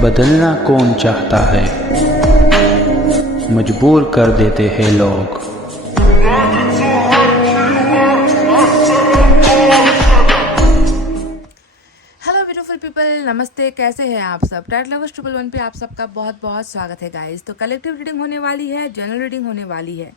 बदलना कौन चाहता है, मजबूर कर देते हैं लोग। हेलो ब्यूटीफुल पीपल, नमस्ते। कैसे हैं आप सब? टाइट लवर्स 111 पे आप सबका बहुत बहुत स्वागत है गाइस। तो कलेक्टिव रीडिंग होने वाली है, जनरल रीडिंग होने वाली है।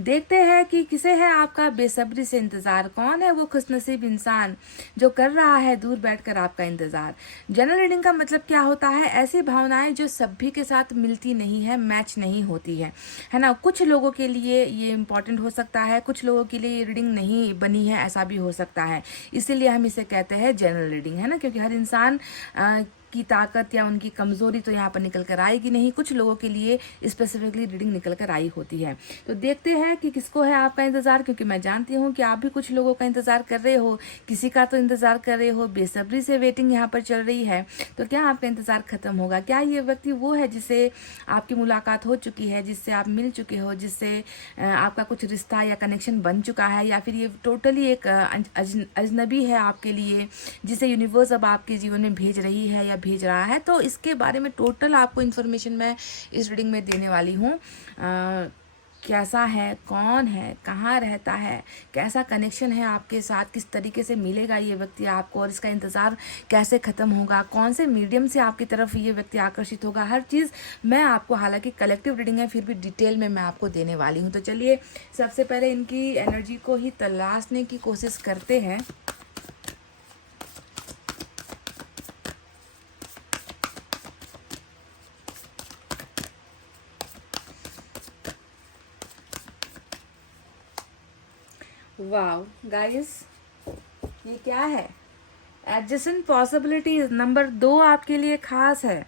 देखते हैं कि किसे है आपका बेसब्री से इंतजार। कौन है वो खुशनसीब इंसान जो कर रहा है दूर बैठकर आपका इंतजार। जनरल रीडिंग का मतलब क्या होता है? ऐसी भावनाएं जो सभी के साथ मिलती नहीं है, मैच नहीं होती है ना। कुछ लोगों के लिए ये इंपॉर्टेंट हो सकता है, कुछ लोगों के लिए ये रीडिंग नहीं बनी है, ऐसा भी हो सकता है। इसीलिए हम इसे कहते हैं जनरल रीडिंग, है ना। क्योंकि हर इंसान की ताकत या उनकी कमजोरी तो यहाँ पर निकल कर आएगी नहीं। कुछ लोगों के लिए स्पेसिफिकली रीडिंग निकल कर आई होती है। तो देखते हैं कि किसको है आपका इंतजार, क्योंकि मैं जानती हूँ कि आप भी कुछ लोगों का इंतजार कर रहे हो, किसी का तो इंतजार कर रहे हो। बेसब्री से वेटिंग यहाँ पर चल रही है। तो क्या आपका इंतजार खत्म होगा? क्या ये व्यक्ति वो है जिससे आपकी मुलाकात हो चुकी है, जिससे आप मिल चुके हो, जिससे आपका कुछ रिश्ता या कनेक्शन बन चुका है, या फिर ये टोटली एक अजनबी है आपके लिए, जिसे यूनिवर्स अब आपके जीवन में भेज रही है या भेज रहा है। तो इसके बारे में टोटल आपको इन्फॉर्मेशन मैं इस रीडिंग में देने वाली हूँ। कैसा है, कौन है, कहाँ रहता है, कैसा कनेक्शन है आपके साथ, किस तरीके से मिलेगा ये व्यक्ति आपको, और इसका इंतज़ार कैसे ख़त्म होगा, कौन से मीडियम से आपकी तरफ ये व्यक्ति आकर्षित होगा। हर चीज़ मैं आपको, हालांकि कलेक्टिव रीडिंग है फिर भी डिटेल में मैं आपको देने वाली हूँ। तो चलिए सबसे पहले इनकी एनर्जी को ही तलाशने की कोशिश करते हैं। वाओ गाइस, ये क्या है? एडजेसेंट पॉसिबिलिटीज नंबर 2 आपके लिए खास है,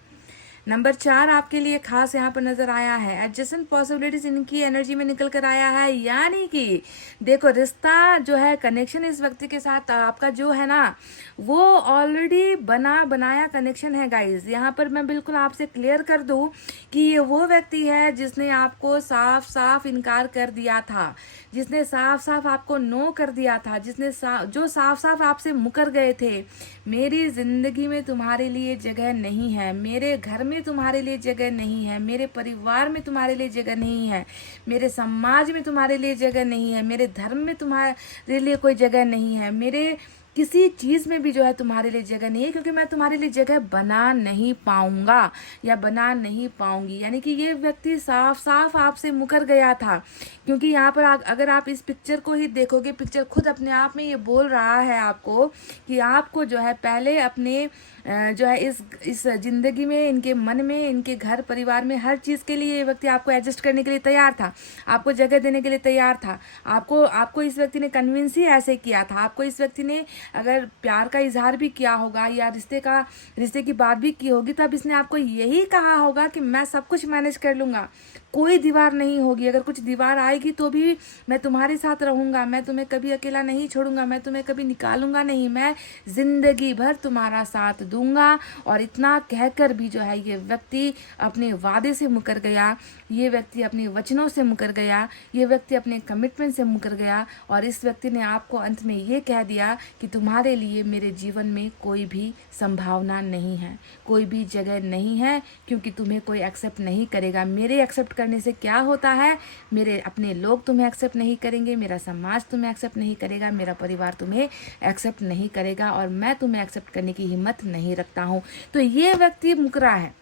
नंबर 4 आपके लिए खास यहाँ पर नजर आया है। एडजेसेंट पॉसिबिलिटीज इनकी एनर्जी में निकल कर आया है, यानी कि देखो रिश्ता जो है, कनेक्शन इस व्यक्ति के साथ आपका जो है ना, वो ऑलरेडी बनाया कनेक्शन है गाइज। यहाँ पर मैं बिल्कुल आपसे क्लियर कर दूं कि ये वो व्यक्ति है जिसने आपको साफ साफ इनकार कर दिया था, जिसने साफ साफ आपको नो कर दिया था, जिसने जो साफ साफ आपसे मुकर गए थे। मेरी जिंदगी में तुम्हारे लिए जगह नहीं है, मेरे घर में तुम्हारे लिए जगह नहीं है, मेरे परिवार में तुम्हारे लिए जगह नहीं है, मेरे समाज में तुम्हारे लिए जगह नहीं है, मेरे धर्म में तुम्हारे लिए कोई जगह नहीं है, मेरे किसी चीज़ में भी जो है तुम्हारे लिए जगह नहीं है, क्योंकि मैं तुम्हारे लिए जगह बना नहीं पाऊंगा या बना नहीं पाऊंगी। यानी कि ये व्यक्ति साफ साफ आपसे मुकर गया था। क्योंकि यहाँ पर अगर आप इस पिक्चर को ही देखोगे, पिक्चर खुद अपने आप में ये बोल रहा है आपको कि आपको जो है पहले अपने जो है इस जिंदगी में, इनके मन में, इनके घर परिवार में हर चीज़ के लिए ये व्यक्ति आपको एडजस्ट करने के लिए तैयार था, आपको जगह देने के लिए तैयार था। आपको इस व्यक्ति ने कन्विंस ही ऐसे किया था। आपको इस व्यक्ति ने अगर प्यार का इजहार भी किया होगा या रिश्ते की बात भी की होगी, तब इसने आपको यही कहा होगा कि मैं सब कुछ मैनेज कर लूंगा, कोई दीवार नहीं होगी, अगर कुछ दीवार आएगी तो भी मैं तुम्हारे साथ रहूंगा, मैं तुम्हें कभी अकेला नहीं छोड़ूंगा, मैं तुम्हें कभी निकालूंगा नहीं, मैं जिंदगी भर तुम्हारा साथ दूंगा। और इतना कहकर भी जो है ये व्यक्ति अपने वादे से मुकर गया, ये व्यक्ति अपने वचनों से मुकर गया, ये व्यक्ति अपने कमिटमेंट से मुकर गया। और इस व्यक्ति ने आपको अंत में ये कह दिया कि तुम्हारे लिए मेरे जीवन में कोई भी संभावना नहीं है, कोई भी जगह नहीं है, क्योंकि तुम्हें कोई एक्सेप्ट नहीं करेगा। मेरे एक्सेप्ट करने से क्या होता है, मेरे अपने लोग तुम्हें एक्सेप्ट नहीं करेंगे, मेरा समाज तुम्हें एक्सेप्ट नहीं करेगा, मेरा परिवार तुम्हें एक्सेप्ट नहीं करेगा, और मैं तुम्हें एक्सेप्ट करने की हिम्मत नहीं रखता हूँ। तो ये व्यक्ति मुकरा है।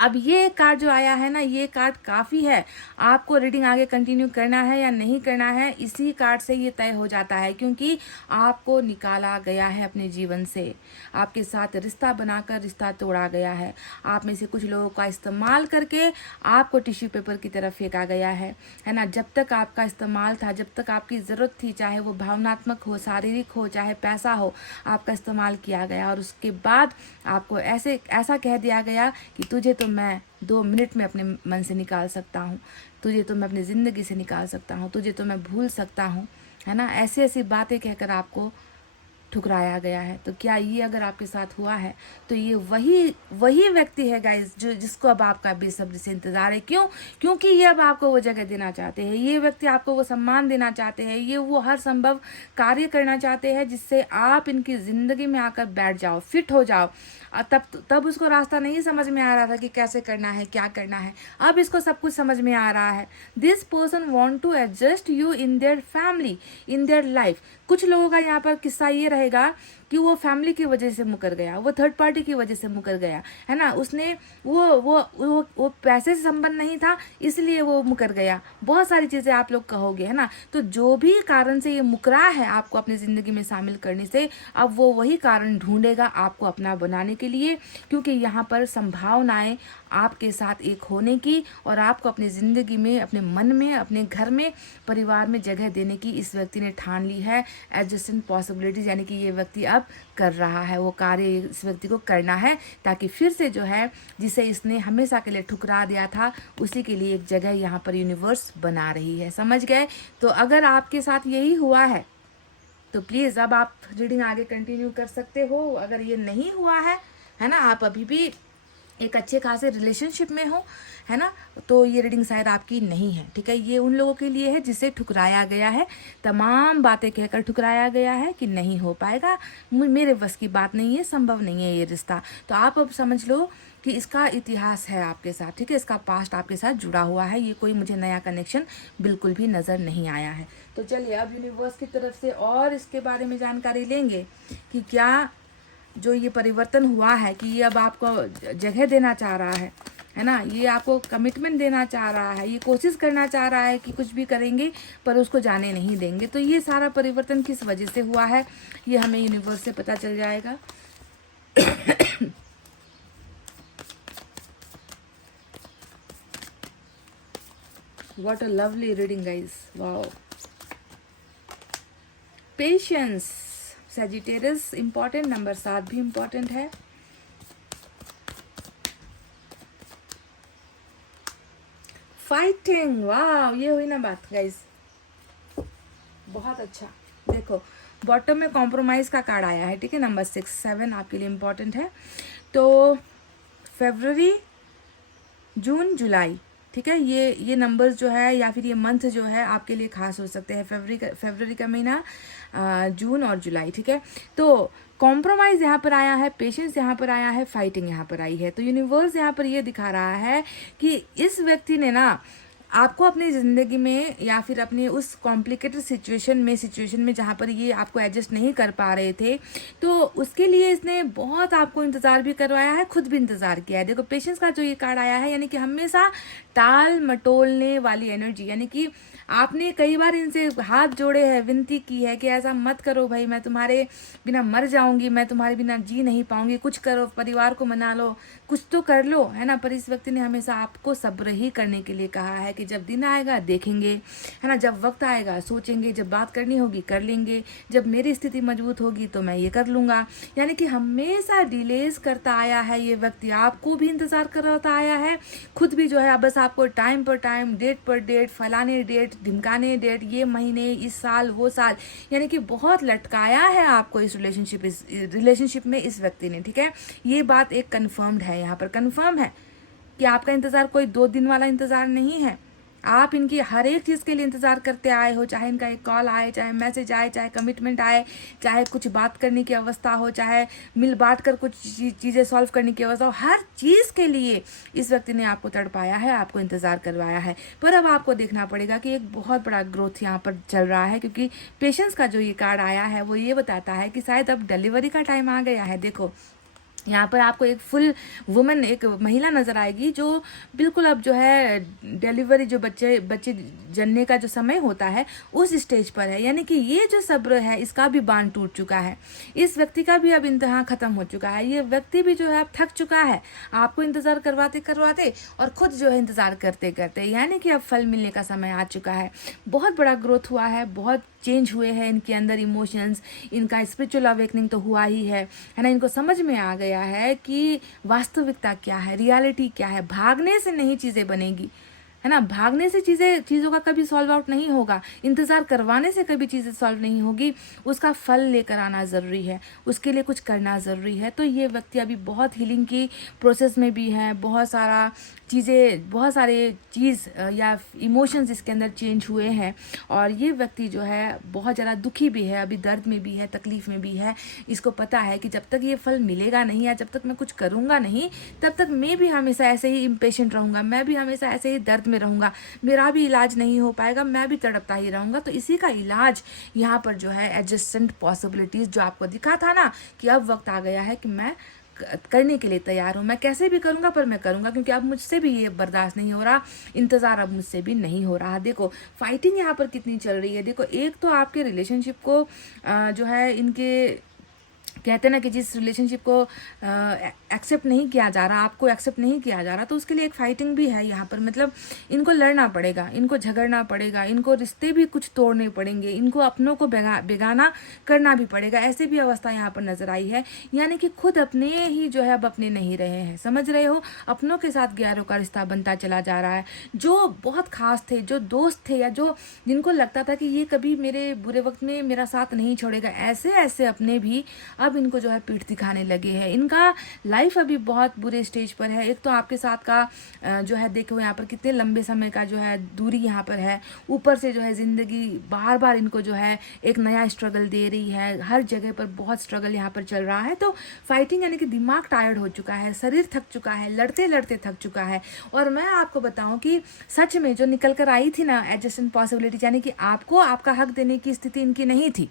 अब ये कार्ड जो आया है ना, ये कार्ड काफ़ी है। आपको रीडिंग आगे कंटिन्यू करना है या नहीं करना है, इसी कार्ड से ये तय हो जाता है। क्योंकि आपको निकाला गया है अपने जीवन से, आपके साथ रिश्ता बनाकर रिश्ता तोड़ा गया है, आप में से कुछ लोगों का इस्तेमाल करके आपको टिश्यू पेपर की तरफ फेंका गया है ना। जब तक आपका इस्तेमाल था, जब तक आपकी ज़रूरत थी, चाहे वो भावनात्मक हो, शारीरिक हो, चाहे पैसा हो, आपका इस्तेमाल किया गया। और उसके बाद आपको ऐसा कह दिया गया कि तुझे तो मैं 2 मिनट में अपने मन से निकाल सकता हूँ, तुझे तो मैं अपनी ज़िंदगी से निकाल सकता हूँ, तुझे तो मैं भूल सकता हूँ, है ना। ऐसी ऐसी बातें कहकर आपको ठुकराया गया है। तो क्या ये अगर आपके साथ हुआ है तो ये वही व्यक्ति है गाइस जो जिसको अब आपका बेसब्री से इंतजार है। क्यों? क्योंकि ये अब आपको वो जगह देना चाहते हैं, ये व्यक्ति आपको वो सम्मान देना चाहते हैं, ये वो हर संभव कार्य करना चाहते हैं जिससे आप इनकी जिंदगी में आकर बैठ जाओ, फिट हो जाओ। तब उसको रास्ता नहीं समझ में आ रहा था कि कैसे करना है, क्या करना है। अब इसको सब कुछ समझ में आ रहा है। This person want to adjust you in their family, in their life. कुछ लोगों का यहाँ पर किस्सा ये रहेगा कि वो फैमिली की वजह से मुकर गया, वो थर्ड पार्टी की वजह से मुकर गया, है ना। उसने वो पैसे से संबंध नहीं था इसलिए वो मुकर गया। बहुत सारी चीज़ें आप लोग कहोगे, है ना। तो जो भी कारण से ये मुकरा है आपको अपनी ज़िंदगी में शामिल करने से, अब वो वही कारण ढूंढेगा आपको अपना बनाने के लिए, क्योंकि यहाँ पर संभावनाएं आपके साथ एक होने की और आपको अपनी ज़िंदगी में, अपने मन में, अपने घर में, परिवार में जगह देने की इस व्यक्ति ने ठान ली है। एडजस्टेंट पॉसिबिलिटीज, यानी कि ये व्यक्ति अब कर रहा है वो कार्य, इस व्यक्ति को करना है ताकि फिर से जो है जिसे इसने हमेशा के लिए ठुकरा दिया था उसी के लिए एक जगह यहाँ पर यूनिवर्स बना रही है। समझ गए? तो अगर आपके साथ यही हुआ है तो प्लीज़ अब आप रीडिंग आगे कंटिन्यू कर सकते हो। अगर ये नहीं हुआ है ना, आप अभी भी एक अच्छे खासे रिलेशनशिप में हो, है ना, तो ये रीडिंग शायद आपकी नहीं है। ठीक है, ये उन लोगों के लिए है जिसे ठुकराया गया है, तमाम बातें कहकर ठुकराया गया है कि नहीं हो पाएगा, मेरे बस की बात नहीं है, संभव नहीं है ये रिश्ता। तो आप अब समझ लो कि इसका इतिहास है आपके साथ, ठीक है, इसका पास्ट आपके साथ जुड़ा हुआ है। ये कोई मुझे नया कनेक्शन बिल्कुल भी नज़र नहीं आया है। तो चलिए अब यूनिवर्स की तरफ से और इसके बारे में जानकारी लेंगे कि क्या जो ये परिवर्तन हुआ है कि ये अब आपको जगह देना चाह रहा है ना, ये आपको कमिटमेंट देना चाह रहा है, ये कोशिश करना चाह रहा है कि कुछ भी करेंगे पर उसको जाने नहीं देंगे। तो ये सारा परिवर्तन किस वजह से हुआ है ये हमें यूनिवर्स से पता चल जाएगा। What a lovely reading guys, wow. Patience, Sagittarius important, number 7 भी इम्पॉर्टेंट है। फाइटिंग, वाह, ये हुई ना बात गाइस, बहुत अच्छा। देखो बॉटम में कॉम्प्रोमाइज का कार्ड आया है, ठीक है, नंबर 6, 7 आपके लिए इम्पॉर्टेंट है। तो फरवरी, जून, जुलाई, ठीक है, ये नंबर्स जो है या फिर ये मंथ जो है आपके लिए खास हो सकते हैं। फरवरी का महीना, जून और जुलाई, ठीक है। तो कॉम्प्रोमाइज़ यहाँ पर आया है, पेशेंस यहाँ पर आया है, फाइटिंग यहाँ पर आई है। तो यूनिवर्स यहाँ पर ये दिखा रहा है कि इस व्यक्ति ने ना आपको अपनी ज़िंदगी में या फिर अपने उस कॉम्प्लिकेटेड सिचुएशन में जहाँ पर ये आपको एडजस्ट नहीं कर पा रहे थे, तो उसके लिए इसने बहुत आपको इंतज़ार भी करवाया है, खुद भी इंतज़ार किया है। देखो पेशेंस का जो ये कार्ड आया है, यानी कि हमेशा टाल मटोलने वाली एनर्जी, यानी कि आपने कई बार इनसे हाथ जोड़े हैं, विनती की है कि ऐसा मत करो भाई, मैं तुम्हारे बिना मर जाऊंगी, मैं तुम्हारे बिना जी नहीं पाऊंगी, कुछ करो, परिवार को मना लो, कुछ तो कर लो, है ना। पर इस व्यक्ति ने हमेशा आपको सब्र ही करने के लिए कहा है कि जब दिन आएगा देखेंगे, है ना, जब वक्त आएगा सोचेंगे, जब बात करनी होगी कर लेंगे, जब मेरी स्थिति मजबूत होगी तो मैं ये कर लूँगा। यानी कि हमेशा डिलेज करता आया है ये व्यक्ति, आपको भी इंतज़ार करता आया है, खुद भी जो है बस आपको टाइम पर टाइम, डेट पर डेट, फलाने डेट, ढिमकाने डेट, ये महीने, इस साल, वो साल, यानी कि बहुत लटकाया है आपको इस रिलेशनशिप में इस व्यक्ति ने, ठीक है। ये बात एक कन्फर्म्ड है, यहाँ पर कन्फर्म है कि आपका इंतज़ार कोई 2 दिन वाला इंतज़ार नहीं है। आप इनकी हर एक चीज़ के लिए इंतज़ार करते आए हो, चाहे इनका एक कॉल आए, चाहे मैसेज आए, चाहे कमिटमेंट आए, चाहे कुछ बात करने की अवस्था हो, चाहे मिल बांट कर कुछ चीज़ें सॉल्व करने की अवस्था हो, हर चीज़ के लिए इस व्यक्ति ने आपको तड़पाया है, आपको इंतज़ार करवाया है। पर अब आपको देखना पड़ेगा कि एक बहुत बड़ा ग्रोथ यहाँ पर चल रहा है, क्योंकि पेशेंस का जो ये कार्ड आया है वो ये बताता है कि शायद अब डिलीवरी का टाइम आ गया है। देखो यहाँ पर आपको एक फुल वुमन, एक महिला नज़र आएगी जो बिल्कुल अब जो है डिलीवरी, जो बच्चे जनने का जो समय होता है उस स्टेज पर है। यानी कि ये जो सब्र है इसका भी बांध टूट चुका है, इस व्यक्ति का भी अब इंतहा ख़त्म हो चुका है। ये व्यक्ति भी जो है अब थक चुका है आपको इंतज़ार करवाते करवाते और खुद जो है इंतज़ार करते करते, यानी कि अब फल मिलने का समय आ चुका है। बहुत बड़ा ग्रोथ हुआ है, बहुत चेंज हुए हैं इनके अंदर इमोशंस, इनका स्पिरिचुअल अवेकनिंग तो हुआ ही है ना। इनको समझ में आ गया है कि वास्तविकता क्या है, रियलिटी क्या है, भागने से नहीं चीज़ें बनेगी, है ना। भागने से चीज़ों का कभी सॉल्व आउट नहीं होगा, इंतज़ार करवाने से कभी चीज़ें सॉल्व नहीं होगी। उसका फल लेकर आना ज़रूरी है, उसके लिए कुछ करना ज़रूरी है। तो ये व्यक्ति अभी बहुत हीलिंग की प्रोसेस में भी है, बहुत सारे चीज़ या इमोशंस इसके अंदर चेंज हुए हैं। और ये व्यक्ति जो है बहुत ज़्यादा दुखी भी है, अभी दर्द में भी है, तकलीफ़ में भी है। इसको पता है कि जब तक ये फल मिलेगा नहीं या जब तक मैं कुछ करूँगा नहीं, तब तक मैं भी हमेशा ऐसे ही इम्पेशेंट रहूँगा, मैं भी हमेशा ऐसे ही दर्द में रहूँगा, मेरा भी इलाज नहीं हो पाएगा, मैं भी तड़पता ही रहूँगा। तो इसी का इलाज यहाँ पर जो है एडजस्टेंट पॉसिबिलिटीज़ जो आपको दिखा था ना कि अब वक्त आ गया है कि मैं करने के लिए तैयार हूँ, मैं कैसे भी करूँगा पर मैं करूँगा, क्योंकि अब मुझसे भी ये बर्दाश्त नहीं हो रहा, इंतज़ार अब मुझसे भी नहीं हो रहा। देखो फाइटिंग यहाँ पर कितनी चल रही है। देखो एक तो आपके रिलेशनशिप को जो है इनके कहते हैं ना कि जिस रिलेशनशिप को एक्सेप्ट नहीं किया जा रहा, आपको एक्सेप्ट नहीं किया जा रहा, तो उसके लिए एक फाइटिंग भी है यहाँ पर। मतलब इनको लड़ना पड़ेगा, इनको झगड़ना पड़ेगा, इनको रिश्ते भी कुछ तोड़ने पड़ेंगे, इनको अपनों को बेगाना करना भी पड़ेगा। ऐसे भी अवस्था यहाँ पर नजर आई है, यानी कि खुद अपने ही जो है अब अपने नहीं रहे हैं, समझ रहे हो। अपनों के साथ गैरों का रिश्ता बनता चला जा रहा है। जो बहुत खास थे, जो दोस्त थे, या जो जिनको लगता था कि ये कभी मेरे बुरे वक्त में मेरा साथ नहीं छोड़ेगा, ऐसे ऐसे अपने भी अब इनको जो है पीठ दिखाने लगे हैं। इनका लाइफ अभी बहुत बुरे स्टेज पर है। एक तो आपके साथ का जो है देखो यहाँ पर कितने लंबे समय का जो है दूरी यहाँ पर है, ऊपर से जो है ज़िंदगी बार बार इनको जो है एक नया स्ट्रगल दे रही है, हर जगह पर बहुत स्ट्रगल यहाँ पर चल रहा है। तो फाइटिंग यानी कि दिमाग टायर्ड हो चुका है, शरीर थक चुका है, लड़ते लड़ते थक चुका है। और मैं आपको बताऊं कि सच में जो निकल कर आई थी ना एडजस्टेंट पॉसिबिलिटी, यानी कि आपको आपका हक देने की स्थिति इनकी नहीं थी,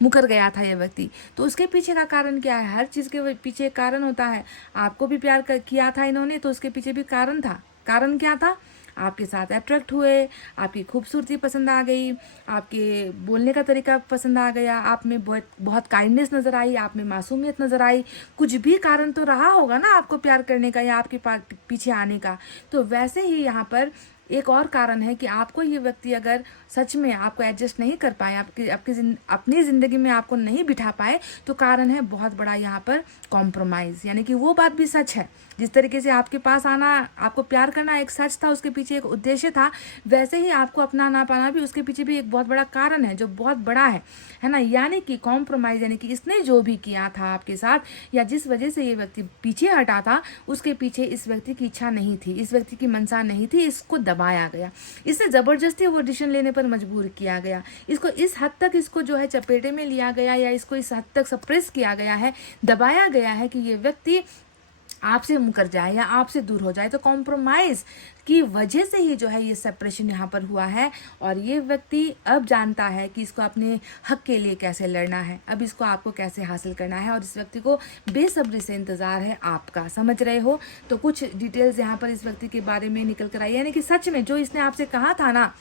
मुकर गया था ये व्यक्ति। तो उसके पीछे का कारण क्या है? हर चीज़ के पीछे एक कारण होता है। आपको भी प्यार किया था इन्होंने, तो उसके पीछे भी कारण था। कारण क्या था? आपके साथ अट्रैक्ट हुए, आपकी खूबसूरती पसंद आ गई, आपके बोलने का तरीका पसंद आ गया, आप में बहुत काइंडनेस नज़र आई, आप में मासूमियत नज़र आई। कुछ भी कारण तो रहा होगा ना आपको प्यार करने का या आपके पीछे आने का। तो वैसे ही यहाँ पर एक और कारण है कि आपको ये व्यक्ति अगर सच में आपको एडजस्ट नहीं कर पाए, अपनी ज़िंदगी में आपको नहीं बिठा पाए, तो कारण है बहुत बड़ा यहाँ पर कॉम्प्रोमाइज़। यानी कि वो बात भी सच है, जिस तरीके से आपके पास आना, आपको प्यार करना एक सच था, उसके पीछे एक उद्देश्य था, वैसे ही आपको अपना ना पाना भी उसके पीछे भी एक बहुत बड़ा कारण है, जो बहुत बड़ा है ना। यानी कि कॉम्प्रोमाइज़, यानी कि इसने जो भी किया था आपके साथ या जिस वजह से ये व्यक्ति पीछे हटा था, उसके पीछे इस व्यक्ति की इच्छा नहीं थी, इस व्यक्ति की मंशा नहीं थी, इसको दबाया गया, इसे ज़बरदस्ती वो डिसीजन लेने पर मजबूर किया गया, इसको इस हद तक इसको जो है चपेटे में लिया गया या इसको इस हद तक सप्रेस किया गया है, दबाया गया है कि ये व्यक्ति आपसे मुकर जाए या आपसे दूर हो जाए। तो कॉम्प्रोमाइज़ की वजह से ही जो है ये सेपरेशन यहाँ पर हुआ है। और ये व्यक्ति अब जानता है कि इसको अपने हक के लिए कैसे लड़ना है, अब इसको आपको कैसे हासिल करना है, और इस व्यक्ति को बेसब्री से इंतज़ार है आपका, समझ रहे हो। तो कुछ डिटेल्स यहाँ पर इस व्यक्ति के बारे में निकल कर आई, यानी कि सच में जो इसने आपसे कहा था ना,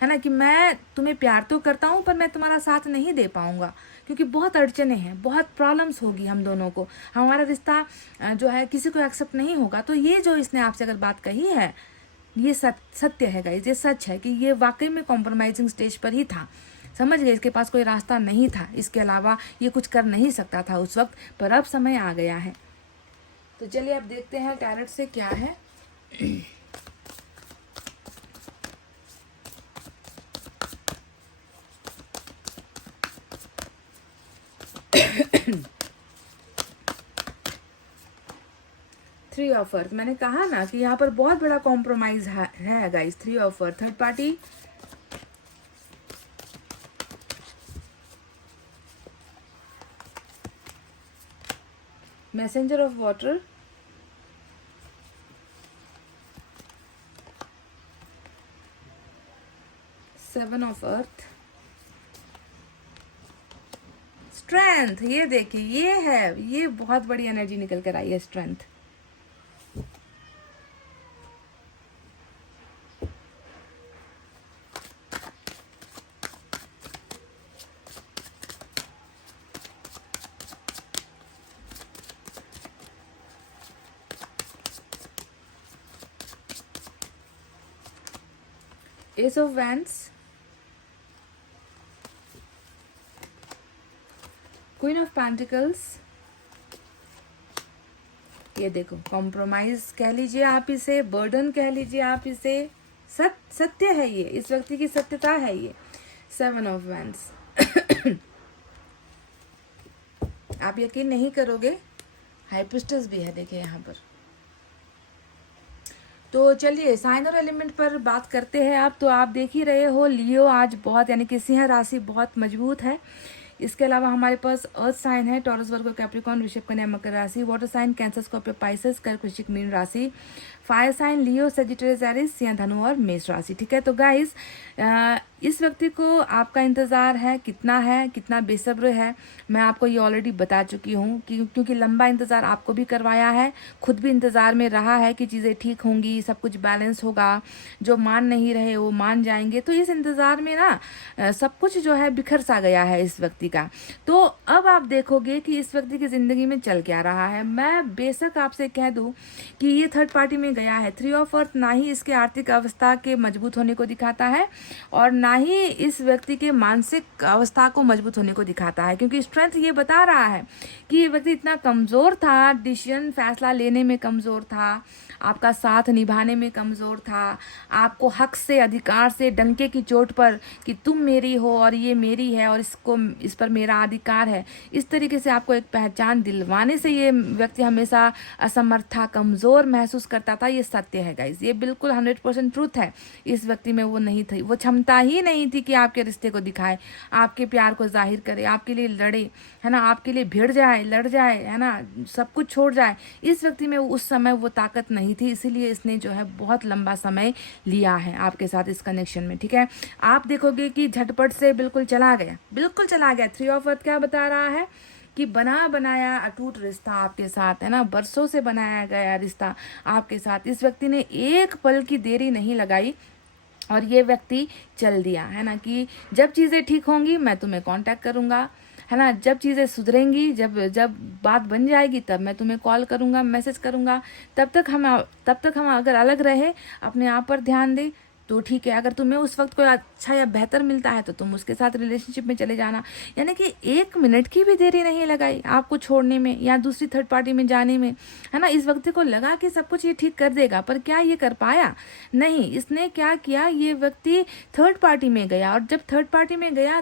है ना, कि मैं तुम्हें प्यार तो करता हूँ पर मैं तुम्हारा साथ नहीं दे पाऊँगा, क्योंकि बहुत अड़चने हैं, बहुत प्रॉब्लम्स होगी हम दोनों को, हमारा रिश्ता जो है किसी को एक्सेप्ट नहीं होगा। तो ये जो इसने आपसे अगर बात कही है, ये सत्य है गाइस, ये सच है कि ये वाकई में कॉम्प्रोमाइजिंग स्टेज पर ही था। समझ गए, इसके पास कोई रास्ता नहीं था, इसके अलावा ये कुछ कर नहीं सकता था उस वक्त, पर अब समय आ गया है। तो चलिए अब देखते हैं टैरेट से क्या है। थ्री ऑफ अर्थ, मैंने कहा ना कि यहाँ पर बहुत बड़ा कॉम्प्रोमाइज है guys. Three of earth, third party, messenger of water, seven of earth, strength. ये देखिए, ये है, ये बहुत बड़ी एनर्जी निकल कर आई है, strength. S of wands, queen of pentacles. ये देखो, कॉम्प्रोमाइज कह लीजिए आप इसे, बर्डन कह लीजिए आप इसे, सत्य है ये, इस व्यक्ति की सत्यता है ये। 7 ऑफ वैंड्स। आप यकीन नहीं करोगे, हाई प्रिस्टेस भी है देखिए यहाँ पर। तो चलिए साइन और एलिमेंट पर बात करते हैं आप। तो आप देख ही रहे हो लियो आज बहुत, यानी कि सिंह राशि बहुत मजबूत है। इसके अलावा हमारे पास अर्थ साइन है, टॉरस, वर्गो, कैप्रिकॉर्न, वृषभ, कन्या, मकर राशि। Water sign Cancer, Scorpio, Pisces, कर्क, वृश्चिक, मीन राशि। Fire sign Leo, Sagittarius, Aries, सिंह, धनु और मेष राशि। ठीक है, तो गाइस इस व्यक्ति को आपका इंतज़ार है, कितना बेसब्र है, मैं आपको ये ऑलरेडी बता चुकी हूँ क्योंकि लंबा इंतज़ार आपको भी करवाया है, खुद भी इंतज़ार में रहा है कि चीज़ें ठीक होंगी, सब कुछ बैलेंस होगा, जो मान नहीं रहे वो मान जाएंगे। तो इस इंतज़ार में ना सब कुछ जो है बिखर सा गया है इस व्यक्ति का। तो अब आप देखोगे कि इस व्यक्ति की ज़िंदगी में चल क्या रहा है। मैं बेशक आपसे कह दूँ कि ये थर्ड पार्टी में गया है। 3 ऑफ अर्थ ना ही इसके आर्थिक अवस्था के मजबूत होने को दिखाता है और ना ही इस व्यक्ति के मानसिक अवस्था को मजबूत होने को दिखाता है, क्योंकि स्ट्रेंथ ये बता रहा है कि ये व्यक्ति इतना कमज़ोर था, डिसीजन फैसला लेने में कमज़ोर था, आपका साथ निभाने में कमज़ोर था, आपको हक से, अधिकार से, डंके की चोट पर कि तुम मेरी हो और ये मेरी है और इस पर मेरा अधिकार है, इस तरीके से आपको एक पहचान दिलवाने से ये व्यक्ति हमेशा असमर्थ था, कमज़ोर महसूस करता था। ये सत्य है गाइज, ये बिल्कुल 100% ट्रूथ है। इस व्यक्ति में वो नहीं थी, वो क्षमता ही नहीं थी कि आपके रिश्ते को दिखाए, आपके प्यार को जाहिर करे, आपके लिए लड़े, है ना, आपके लिए भिड़ जाए, लड़ जाए, है ना, सब कुछ छोड़ जाए। इस व्यक्ति में उस समय वो ताकत नहीं थी, इसीलिए इसने जो है बहुत लंबा समय लिया है आपके साथ इस कनेक्शन में। ठीक है, आप देखोगे कि झटपट से बिल्कुल चला गया। 3 ऑफ अर्थ क्या बता रहा है कि बना बनाया अटूट रिश्ता आपके साथ, है ना, बरसों से बनाया गया रिश्ता आपके साथ। इस व्यक्ति ने एक पल की देरी नहीं लगाई और ये व्यक्ति चल दिया, है ना, कि जब चीज़ें ठीक होंगी मैं तुम्हें कांटेक्ट करूँगा, है ना, जब चीज़ें सुधरेंगी, जब बात बन जाएगी तब मैं तुम्हें कॉल करूँगा, मैसेज करूँगा। तब तक हम अगर अलग रहे, अपने आप पर ध्यान दें तो ठीक है। अगर तुम्हें उस वक्त कोई अच्छा या बेहतर मिलता है तो तुम उसके साथ रिलेशनशिप में चले जाना। यानी कि 1 मिनट की भी देरी नहीं लगाई आपको छोड़ने में या दूसरी थर्ड पार्टी में जाने में, है ना। इस व्यक्ति को लगा कि सब कुछ ये ठीक कर देगा, पर क्या ये कर पाया? नहीं। इसने क्या किया, ये व्यक्ति थर्ड पार्टी में गया और जब थर्ड पार्टी में गया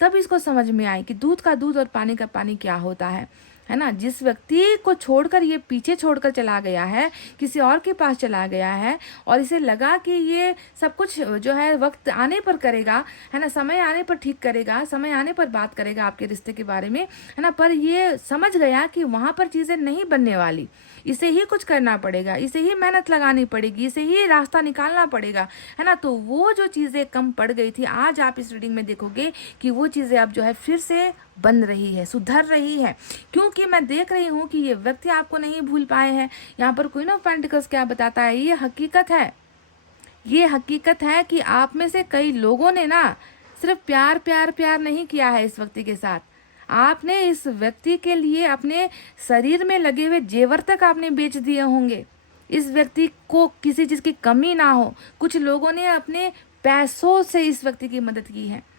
तब इसको समझ में आई कि दूध का दूध और पानी का पानी क्या होता है ना। जिस व्यक्ति को छोड़कर ये पीछे छोड़कर चला गया है, किसी और के पास चला गया है और इसे लगा कि ये सब कुछ जो है वक्त आने पर करेगा, है ना, समय आने पर ठीक करेगा, समय आने पर बात करेगा आपके रिश्ते के बारे में, है ना, पर ये समझ गया कि वहाँ पर चीज़ें नहीं बनने वाली, इसे ही कुछ करना पड़ेगा, इसे ही मेहनत लगानी पड़ेगी, इसे ही रास्ता निकालना पड़ेगा, है ना। तो वो जो चीज़ें कम पड़ गई थी, आज आप इस रीडिंग में देखोगे कि वो चीज़ें अब जो है फिर से बन रही है, सुधर रही है, क्योंकि मैं देख रही हूँ कि ये व्यक्ति आपको नहीं भूल पाए हैं। यहाँ पर क्वीन ऑफ पेंटिकल्स क्या बताता है, ये हकीकत है कि आप में से कई लोगों ने ना सिर्फ प्यार प्यार प्यार नहीं किया है इस व्यक्ति के साथ, आपने इस व्यक्ति के लिए अपने शरीर में लगे हुए जेवर तक आपने बेच दिए होंगे, इस व्यक्ति को किसी चीज़ की कमी ना हो। कुछ लोगों ने अपने पैसों से इस व्यक्ति की मदद की है,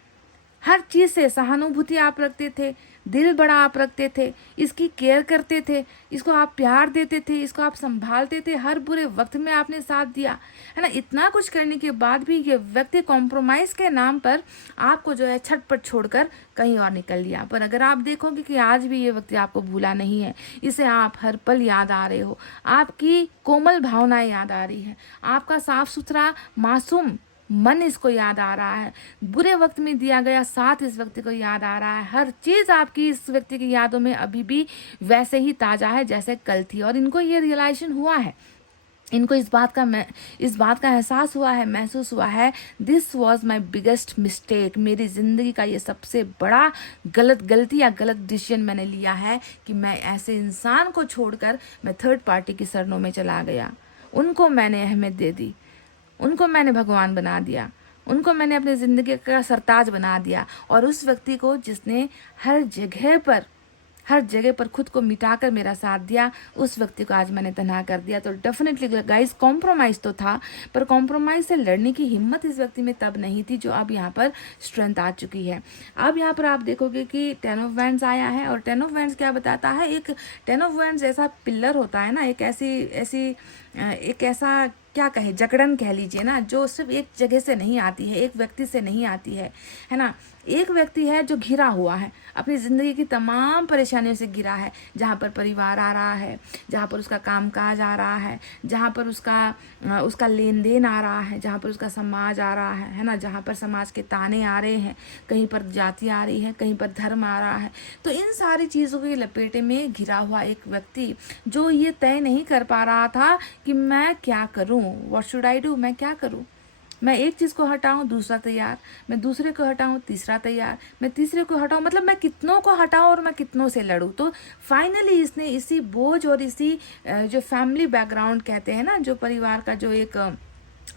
हर चीज़ से सहानुभूति आप रखते थे, दिल बड़ा आप रखते थे, इसकी केयर करते थे, इसको आप प्यार देते थे, इसको आप संभालते थे, हर बुरे वक्त में आपने साथ दिया, है ना। इतना कुछ करने के बाद भी ये व्यक्ति कॉम्प्रोमाइज़ के नाम पर आपको जो है छटपट छोड़कर कहीं और निकल लिया। पर अगर आप देखोगे कि आज भी ये व्यक्ति आपको भूला नहीं है, इसे आप हर पल याद आ रहे हो, आपकी कोमल भावनाएं याद आ रही हैं, आपका साफ सुथरा मासूम मन इसको याद आ रहा है, बुरे वक्त में दिया गया साथ इस व्यक्ति को याद आ रहा है, हर चीज़ आपकी इस व्यक्ति की यादों में अभी भी वैसे ही ताज़ा है जैसे कल थी। और इनको ये रियलाइजेशन हुआ है, इनको इस बात का एहसास हुआ है, महसूस हुआ है, this was my biggest mistake, मेरी ज़िंदगी का ये सबसे बड़ा गलती या गलत डिसीजन मैंने लिया है कि मैं ऐसे इंसान को छोड़कर मैं थर्ड पार्टी की शरणों में चला गया, उनको मैंने अहमियत दे दी, उनको मैंने भगवान बना दिया, उनको मैंने अपनी ज़िंदगी का सरताज बना दिया। और उस व्यक्ति को जिसने हर जगह पर खुद को मिटाकर मेरा साथ दिया, उस व्यक्ति को आज मैंने तनहा कर दिया। तो डेफिनेटली गाइस कॉम्प्रोमाइज़ तो था, पर कॉम्प्रोमाइज़ से लड़ने की हिम्मत इस व्यक्ति में तब नहीं थी जो अब यहाँ पर स्ट्रेंथ आ चुकी है। अब यहाँ पर आप देखोगे कि 10 ऑफ वैंड्स आया है और 10 ऑफ वैंड्स क्या बताता है, एक 10 ऑफ वैंड्स ऐसा पिलर होता है ना, एक ऐसी एक ऐसा क्या कहे, जकड़न कह लीजिए ना, जो सिर्फ एक जगह से नहीं आती है, एक व्यक्ति से नहीं आती है ना। एक व्यक्ति है जो घिरा हुआ है, अपनी ज़िंदगी की तमाम परेशानियों से घिरा है, जहाँ पर परिवार आ रहा है, जहाँ पर उसका कामकाज आ रहा है, जहाँ पर उसका लेन देन आ रहा है, जहाँ पर उसका समाज आ रहा है ना, जहाँ पर समाज के ताने आ रहे हैं, कहीं पर जाति आ रही है, कहीं पर धर्म आ रहा है। तो इन सारी चीज़ों के लपेटे में घिरा हुआ एक व्यक्ति जो ये तय नहीं कर पा रहा था कि मैं क्या करूं, व्हाट शुड आई डू, मैं क्या करूं। मैं एक चीज़ को हटाऊं, दूसरा तैयार, मैं दूसरे को हटाऊं, तीसरा तैयार, मैं तीसरे को हटाऊं, मतलब मैं कितनों को हटाऊं और मैं कितनों से लड़ूं। तो फाइनली इसने इसी बोझ और इसी जो फैमिली बैकग्राउंड कहते हैं ना, जो परिवार का जो एक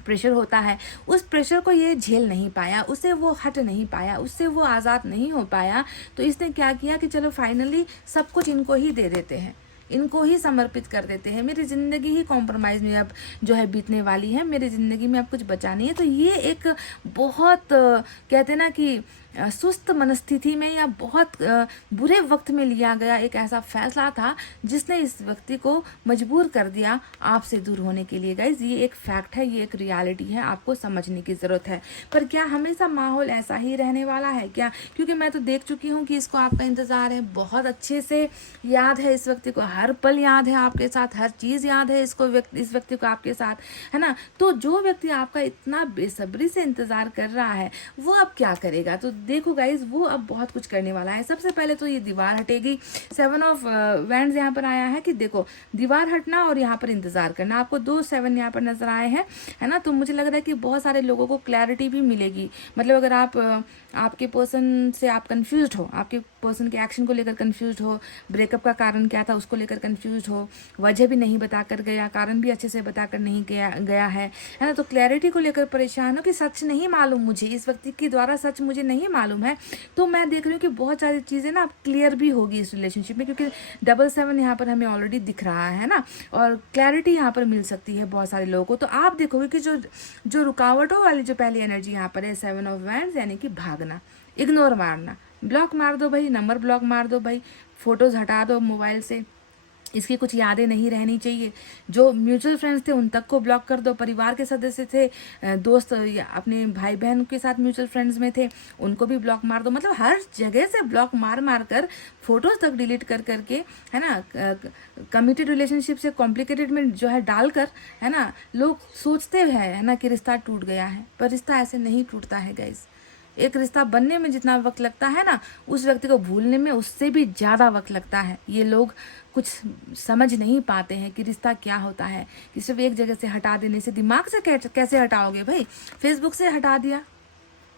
प्रेशर होता है, उस प्रेशर को ये झेल नहीं पाया, उसे वो हट नहीं पाया, उससे वो आज़ाद नहीं हो पाया। तो इसने क्या किया कि चलो फाइनली सब कुछ इनको ही दे देते हैं, इनको ही समर्पित कर देते हैं, मेरी ज़िंदगी ही कॉम्प्रोमाइज़ में अब जो है बीतने वाली है, मेरी ज़िंदगी में अब कुछ बचा नहीं है। तो ये एक बहुत कहते हैं ना कि सुस्त मनस्थिति में या बहुत बुरे वक्त में लिया गया एक ऐसा फैसला था जिसने इस व्यक्ति को मजबूर कर दिया आपसे दूर होने के लिए। गाइज ये एक फैक्ट है, ये एक रियलिटी है, आपको समझने की ज़रूरत है। पर क्या हमेशा माहौल ऐसा ही रहने वाला है क्या? क्योंकि मैं तो देख चुकी हूँ कि इसको आपका इंतज़ार है, बहुत अच्छे से याद है इस व्यक्ति को, हर पल याद है आपके साथ, हर चीज़ याद है इस व्यक्ति को आपके साथ, है ना। तो जो व्यक्ति आपका इतना बेसब्री से इंतज़ार कर रहा है वो अब क्या करेगा? तो देखो गाइज, वो अब बहुत कुछ करने वाला है। सबसे पहले तो ये दीवार हटेगी। 7 ऑफ वैंड्स यहाँ पर आया है कि देखो दीवार हटना और यहाँ पर इंतजार करना, आपको 2 7 यहाँ पर नजर आए हैं, है ना। तो मुझे लग रहा है कि बहुत सारे लोगों को क्लैरिटी भी मिलेगी। मतलब अगर आपके पर्सन से आप कंफ्यूज्ड हो, आपके पर्सन के एक्शन को लेकर कंफ्यूज्ड हो, ब्रेकअप का कारण क्या था उसको लेकर कंफ्यूज्ड हो, वजह भी नहीं बताकर गया, कारण भी अच्छे से बताकर नहीं गया है ना। तो क्लैरिटी को लेकर परेशान हो कि सच नहीं मालूम मुझे, इस व्यक्ति के द्वारा सच मुझे नहीं मालूम है। तो मैं देख रही हूँ कि बहुत सारी चीज़ें ना क्लियर भी होगी इस रिलेशनशिप में, क्योंकि 7 यहाँ पर हमें ऑलरेडी दिख रहा है ना, और क्लैरिटी यहाँ पर मिल सकती है बहुत सारे लोगों को। तो आप देखोगे कि जो रुकावटों वाली जो पहली एनर्जी यहाँ पर है 7 ऑफ वैंड्स, यानी कि भागना, इग्नोर मारना, ब्लॉक मार दो भाई, नंबर ब्लॉक मार दो भाई, फोटोज़ हटा दो मोबाइल से, इसकी कुछ यादें नहीं रहनी चाहिए। जो म्यूचुअल फ्रेंड्स थे उन तक को ब्लॉक कर दो, परिवार के सदस्य थे, दोस्त या अपने भाई बहन के साथ म्यूचुअल फ्रेंड्स में थे, उनको भी ब्लॉक मार दो। मतलब हर जगह से ब्लॉक मार कर, फोटोज तक डिलीट कर करके, है ना, कमिटेड रिलेशनशिप से कॉम्प्लिकेटेड में जो है डालकर, है ना, लोग सोचते हैं, है ना, कि रिश्ता टूट गया है, पर रिश्ता ऐसे नहीं टूटता है गाइज। एक रिश्ता बनने में जितना वक्त लगता है ना, उस व्यक्ति को भूलने में उससे भी ज़्यादा वक्त लगता है। ये लोग कुछ समझ नहीं पाते हैं कि रिश्ता क्या होता है, कि सिर्फ एक जगह से हटा देने से, दिमाग से कैसे हटाओगे भाई? फेसबुक से हटा दिया,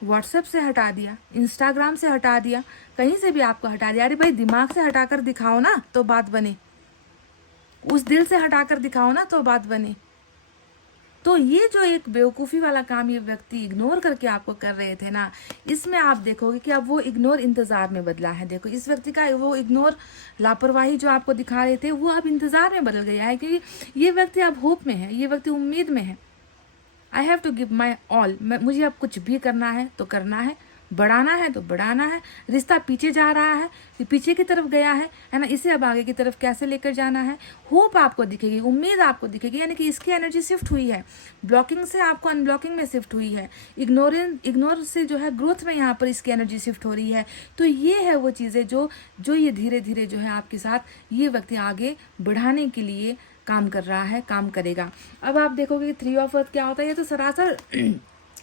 व्हाट्सएप से हटा दिया, इंस्टाग्राम से हटा दिया, कहीं से भी आपको हटा दिया। अरे भाई दिमाग से हटाकर दिखाओ ना तो बात बने, उस दिल से हटाकर दिखाओ ना तो बात बने। तो ये जो एक बेवकूफ़ी वाला काम ये व्यक्ति इग्नोर करके आपको कर रहे थे ना, इसमें आप देखोगे कि अब वो इग्नोर इंतज़ार में बदला है। देखो इस व्यक्ति का वो इग्नोर, लापरवाही जो आपको दिखा रहे थे, वो अब इंतज़ार में बदल गया है, क्योंकि ये व्यक्ति अब होप में है, ये व्यक्ति उम्मीद में है। I have to give my all, मुझे अब कुछ भी करना है तो करना है, बढ़ाना है तो बढ़ाना है। रिश्ता पीछे जा रहा है, पीछे की तरफ गया है ना, इसे अब आगे की तरफ कैसे लेकर जाना है। होप आपको दिखेगी, उम्मीद आपको दिखेगी, यानी कि इसकी एनर्जी शिफ्ट हुई है, ब्लॉकिंग से आपको अनब्लॉकिंग में शिफ्ट हुई है, इग्नोर से जो है ग्रोथ में यहाँ पर इसकी एनर्जी शिफ्ट हो रही है। तो ये है वो चीज़ें जो ये धीरे धीरे जो है आपके साथ ये व्यक्ति आगे बढ़ाने के लिए काम कर रहा है, काम करेगा। अब आप देखोगे कि 3 ऑफ अर्थ क्या होता है, ये तो सरासर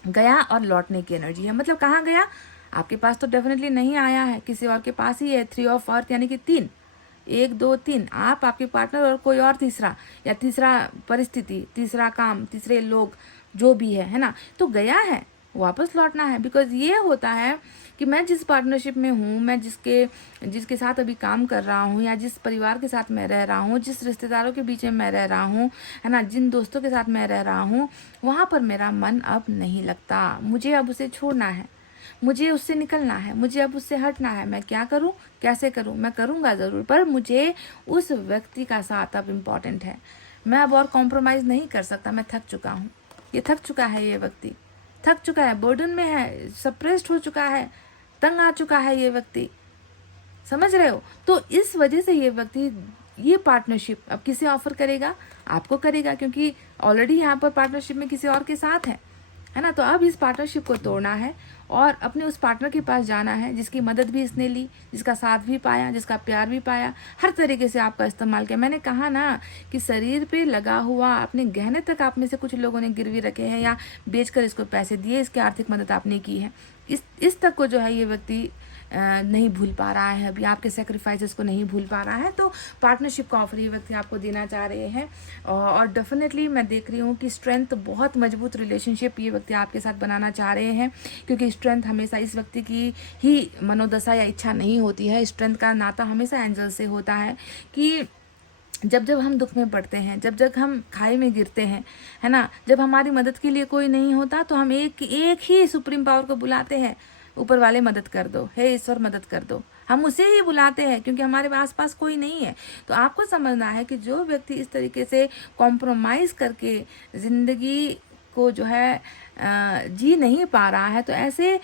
गया और लौटने की एनर्जी है। मतलब कहाँ गया? आपके पास तो डेफिनेटली नहीं आया है, किसी और के पास ही है। 3 ऑफ अर्थ यानी कि 3, 1 2 3, आप, आपके पार्टनर और कोई और तीसरा, या तीसरा परिस्थिति, तीसरा काम, तीसरे लोग, जो भी है ना। तो गया है, वापस लौटना है। बिकॉज ये होता है कि मैं जिस पार्टनरशिप में हूँ, मैं जिसके साथ अभी काम कर रहा हूँ, या जिस परिवार के साथ मैं रह रहा हूँ, जिस रिश्तेदारों के बीच में मैं रह रहा हूँ, है ना, जिन दोस्तों के साथ मैं रह रहा हूँ, वहाँ पर मेरा मन अब नहीं लगता। मुझे अब उसे छोड़ना है, मुझे उससे निकलना है, मुझे अब उससे हटना है। मैं क्या करूँ, कैसे करूँ? मैं करूँगा ज़रूर, पर मुझे उस व्यक्ति का साथ अब इम्पॉर्टेंट है। मैं अब और कॉम्प्रोमाइज़ नहीं कर सकता, मैं थक चुका हूँ। ये थक चुका है, ये व्यक्ति थक चुका है, बर्डन में है, सप्रेस्ड हो चुका है, तंग आ चुका है ये व्यक्ति, समझ रहे हो? तो इस वजह से ये व्यक्ति ये पार्टनरशिप अब किसे ऑफर करेगा? आपको करेगा, क्योंकि ऑलरेडी यहाँ पर पार्टनरशिप में किसी और के साथ है ना। तो अब इस पार्टनरशिप को तोड़ना है और अपने उस पार्टनर के पास जाना है जिसकी मदद भी इसने ली, जिसका साथ भी पाया, जिसका प्यार भी पाया, हर तरीके से आपका इस्तेमाल किया। मैंने कहा ना कि शरीर पे लगा हुआ अपने गहने तक आप में से कुछ लोगों ने गिरवी रखे हैं या बेचकर इसको पैसे दिए, इसकी आर्थिक मदद आपने की है। इस तक को जो है ये व्यक्ति नहीं भूल पा रहा है, अभी आपके सेक्रीफाइसेस को नहीं भूल पा रहा है। तो पार्टनरशिप का ऑफर ये व्यक्ति आपको देना चाह रहे हैं और डेफिनेटली मैं देख रही हूँ कि स्ट्रेंथ, बहुत मजबूत रिलेशनशिप ये व्यक्ति आपके साथ बनाना चाह रहे हैं, क्योंकि स्ट्रेंथ हमेशा इस व्यक्ति की ही मनोदशा या इच्छा नहीं होती है। स्ट्रेंथ का नाता हमेशा एंजल से होता है कि जब जब हम दुख में पड़ते हैं, जब जब हम खाई में गिरते हैं, है ना, जब हमारी मदद के लिए कोई नहीं होता, तो हम एक ही सुप्रीम पावर को बुलाते हैं, ऊपर वाले मदद कर दो, हे ईश्वर मदद कर दो। हम उसे ही बुलाते हैं क्योंकि हमारे आसपास कोई नहीं है। तो आपको समझना है कि जो व्यक्ति इस तरीके से कॉम्प्रोमाइज़ करके ज़िंदगी को जो है जी नहीं पा रहा है, तो ऐसे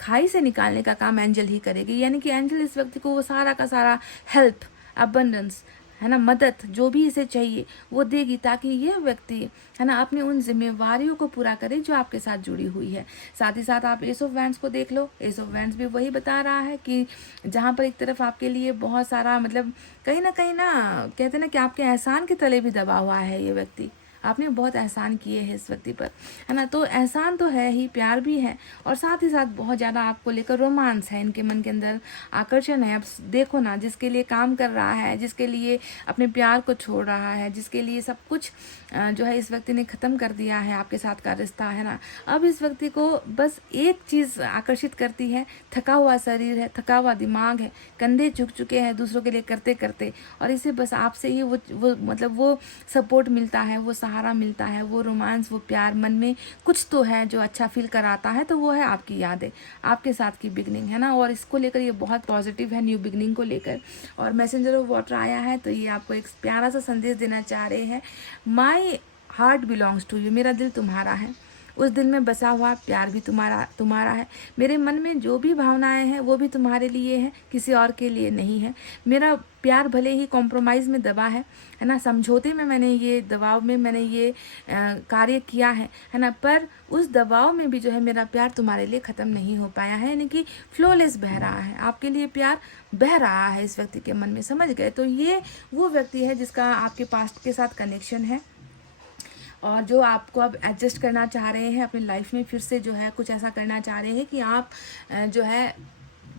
खाई से निकालने का काम एंजल ही करेगी। यानी कि एंजल इस व्यक्ति को वो सारा का सारा हेल्प, अबंडेंस, है ना, मदद जो भी इसे चाहिए वो देगी, ताकि ये व्यक्ति, है ना, अपनी उन जिम्मेवारियों को पूरा करे जो आपके साथ जुड़ी हुई है। साथ ही साथ आप एस ऑफ वैंड्स को देख लो। एस ऑफ वैंड्स भी वही बता रहा है कि जहाँ पर एक तरफ आपके लिए बहुत सारा, मतलब कहीं ना कहते हैं ना कि आपके एहसान के तले भी दबा हुआ है ये व्यक्ति, आपने बहुत एहसान किए हैं इस व्यक्ति पर, है ना। तो एहसान तो है ही, प्यार भी है, और साथ ही साथ बहुत ज़्यादा आपको लेकर रोमांस है, इनके मन के अंदर आकर्षण है। अब देखो ना, जिसके लिए काम कर रहा है, जिसके लिए अपने प्यार को छोड़ रहा है, जिसके लिए सब कुछ जो है इस व्यक्ति ने ख़त्म कर दिया है आपके साथ का रिश्ता, है ना। अब इस व्यक्ति को बस एक चीज़ आकर्षित करती है, थका हुआ शरीर है, थका हुआ दिमाग है, कंधे झुक चुके हैं दूसरों के लिए करते करते, और इसे बस आपसे ही वो सपोर्ट मिलता है, वो सहारा मिलता है, वो रोमांस, वो प्यार, मन में कुछ तो है जो अच्छा फील कराता है, तो वो है आपकी यादें, आपके साथ की बिगनिंग, है ना। और इसको लेकर ये बहुत पॉजिटिव है, न्यू बिगनिंग को लेकर। और मैसेंजर ऑफ वाटर आया है, तो ये आपको एक प्यारा सा संदेश देना चाह रहे हैं, my heart belongs to you, मेरा दिल तुम्हारा है, उस दिल में बसा हुआ प्यार भी तुम्हारा है, मेरे मन में जो भी भावनाएं हैं वो भी तुम्हारे लिए हैं, किसी और के लिए नहीं है। मेरा प्यार भले ही कॉम्प्रोमाइज़ में दबा है ना, समझौते में मैंने ये, दबाव में मैंने ये कार्य किया है ना, पर उस दबाव में भी जो है मेरा प्यार तुम्हारे लिए ख़त्म नहीं हो पाया है, यानी कि फ्लोलेस बह रहा है, आपके लिए प्यार बह रहा है इस व्यक्ति के मन में, समझ गए। तो ये वो व्यक्ति है जिसका आपके पास्ट के साथ कनेक्शन है, और जो आपको अब एडजस्ट करना चाह रहे हैं अपनी लाइफ में, फिर से जो है कुछ ऐसा करना चाह रहे हैं कि आप जो है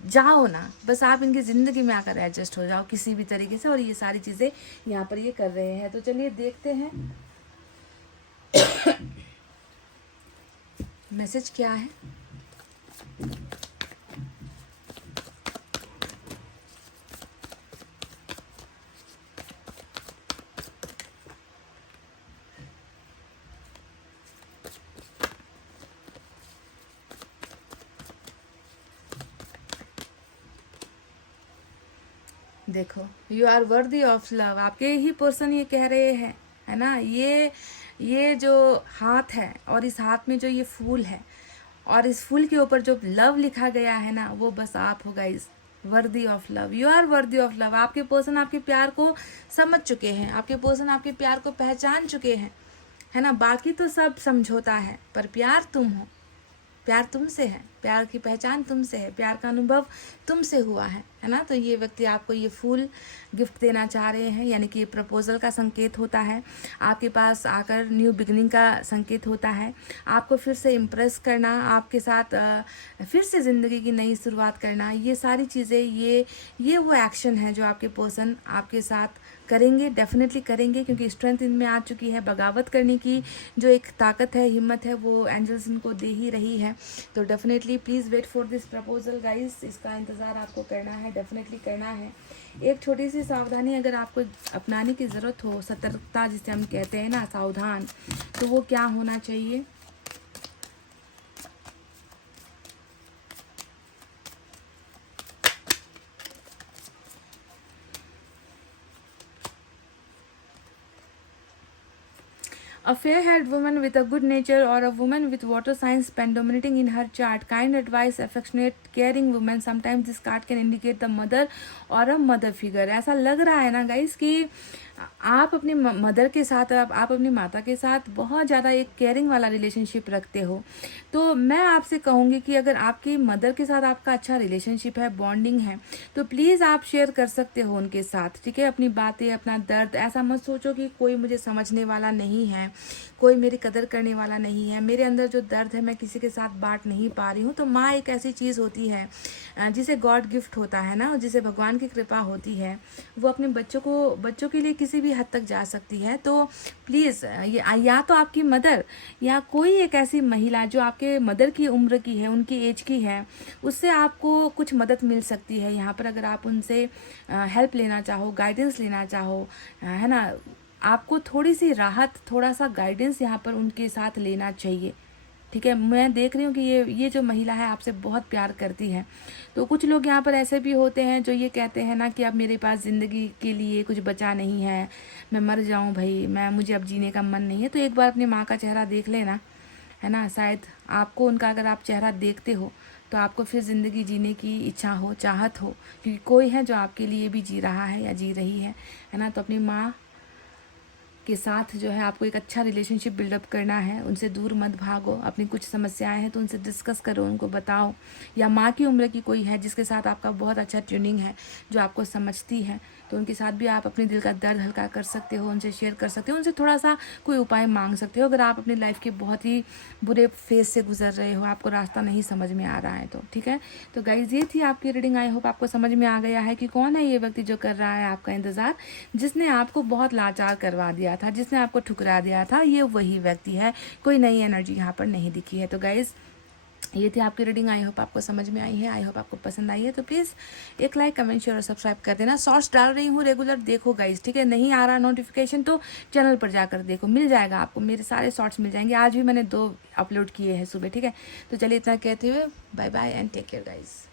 जाओ ना, बस आप इनकी ज़िंदगी में आकर एडजस्ट हो जाओ किसी भी तरीके से, और ये सारी चीज़ें यहाँ पर ये कर रहे हैं। तो चलिए देखते हैं मैसेज क्या है। देखो, you are worthy of love, आपके ही पर्सन ये कह रहे हैं, है ना। ये जो हाथ है और इस हाथ में जो ये फूल है और इस फूल के ऊपर जो लव लिखा गया है ना, वो बस आप हो guys, worthy of love, you are worthy of love. आपके पर्सन आपके प्यार को समझ चुके हैं, आपके पर्सन आपके प्यार को पहचान चुके हैं, है ना। बाकी तो सब समझौता है, पर प्यार तुम हो, प्यार तुमसे है, प्यार की पहचान तुमसे है, प्यार का अनुभव तुमसे हुआ है ना। तो ये व्यक्ति आपको ये फूल गिफ्ट देना चाह रहे हैं, यानी कि ये प्रपोजल का संकेत होता है, आपके पास आकर न्यू बिगनिंग का संकेत होता है, आपको फिर से इम्प्रेस करना, आपके साथ फिर से ज़िंदगी की नई शुरुआत करना, ये सारी चीज़ें, ये वो एक्शन है जो आपके पर्सन आपके साथ करेंगे, डेफिनेटली करेंगे, क्योंकि स्ट्रेंथ इनमें आ चुकी है, बगावत करने की जो एक ताकत है, हिम्मत है, वो एंजल्स इनको दे ही रही है। तो definitely please wait for this proposal guys, इसका इंतज़ार आपको करना है, डेफिनेटली करना है। एक छोटी सी सावधानी अगर आपको अपनाने की ज़रूरत हो, सतर्कता जिसे हम कहते हैं ना, सावधान, तो वो क्या होना चाहिए। A fair-haired woman with a good nature or a woman with water signs predominating in her chart. Kind advice, affectionate, caring woman. Sometimes this card can indicate the mother or a mother figure. ऐसा लग रहा है ना guys कि आप अपनी mother के साथ, आप अपनी माता के साथ बहुत ज़्यादा एक केयरिंग वाला रिलेशनशिप रखते हो। तो मैं आपसे कहूँगी कि अगर आपकी मदर के साथ आपका अच्छा रिलेशनशिप है, बॉन्डिंग है, तो प्लीज़ आप शेयर कर सकते हो उनके साथ, ठीक है, अपनी बातें, अपना दर्द। ऐसा मत सोचो कि कोई मुझे समझने वाला नहीं है, कोई मेरी कदर करने वाला नहीं है, मेरे अंदर जो दर्द है मैं किसी के साथ बांट नहीं पा रही हूँ। तो माँ एक ऐसी चीज़ होती है जिसे गॉड गिफ्ट होता है ना, जिसे भगवान की कृपा होती है, वो अपने बच्चों के लिए किसी भी हद तक जा सकती है। तो प्लीज़ या तो आपकी मदर या कोई एक ऐसी महिला जो आपके मदर की उम्र की है, उनकी एज की है, उससे आपको कुछ मदद मिल सकती है यहाँ पर। अगर आप उनसे हेल्प लेना चाहो, गाइडेंस लेना चाहो, है ना, आपको थोड़ी सी राहत, थोड़ा सा गाइडेंस यहाँ पर उनके साथ लेना चाहिए, ठीक है। मैं देख रही हूँ कि ये जो महिला है आपसे बहुत प्यार करती है। तो कुछ लोग यहाँ पर ऐसे भी होते हैं जो ये कहते हैं ना कि अब मेरे पास ज़िंदगी के लिए कुछ बचा नहीं है, मैं मर जाऊँ भाई, मुझे अब जीने का मन नहीं है। तो एक बार अपनी माँ का चेहरा देख लेना, है ना, शायद आपको उनका अगर आप चेहरा देखते हो तो आपको फिर ज़िंदगी जीने की इच्छा हो, चाहत हो, क्योंकि कोई है जो आपके लिए भी जी रहा है या जी रही है ना। तो अपनी माँ के साथ जो है आपको एक अच्छा रिलेशनशिप बिल्डअप करना है, उनसे दूर मत भागो। अपनी कुछ समस्याएं हैं तो उनसे डिस्कस करो, उनको बताओ। या माँ की उम्र की कोई है जिसके साथ आपका बहुत अच्छा ट्यूनिंग है, जो आपको समझती है, तो उनके साथ भी आप अपने दिल का दर्द हल्का कर सकते हो, उनसे शेयर कर सकते हो, उनसे थोड़ा सा कोई उपाय मांग सकते हो। अगर आप अपनी लाइफ के बहुत ही बुरे फेज से गुजर रहे हो, आपको रास्ता नहीं समझ में आ रहा है, तो ठीक है। तो गाइज ये थी आपकी रीडिंग। आई होप आपको समझ में आ गया है कि कौन है ये व्यक्ति जो कर रहा है आपका इंतज़ार, जिसने आपको बहुत लाचार करवा दिया था, जिसने आपको ठुकरा दिया था। ये वही व्यक्ति है, कोई नई एनर्जी यहाँ पर नहीं दिखी है। तो गाइज ये थी आपकी रीडिंग। आई होप आपको समझ में आई है, आई होप आपको पसंद आई है। तो प्लीज़ एक लाइक, कमेंट, शेयर और सब्सक्राइब कर देना। शॉर्ट्स डाल रही हूँ रेगुलर, देखो गाइज, ठीक है। नहीं आ रहा नोटिफिकेशन तो चैनल पर जाकर देखो, मिल जाएगा आपको, मेरे सारे शॉर्ट्स मिल जाएंगे। आज भी मैंने 2 अपलोड किए हैं सुबह, ठीक है। तो चलिए इतना कहते हुए bye bye and take care guys.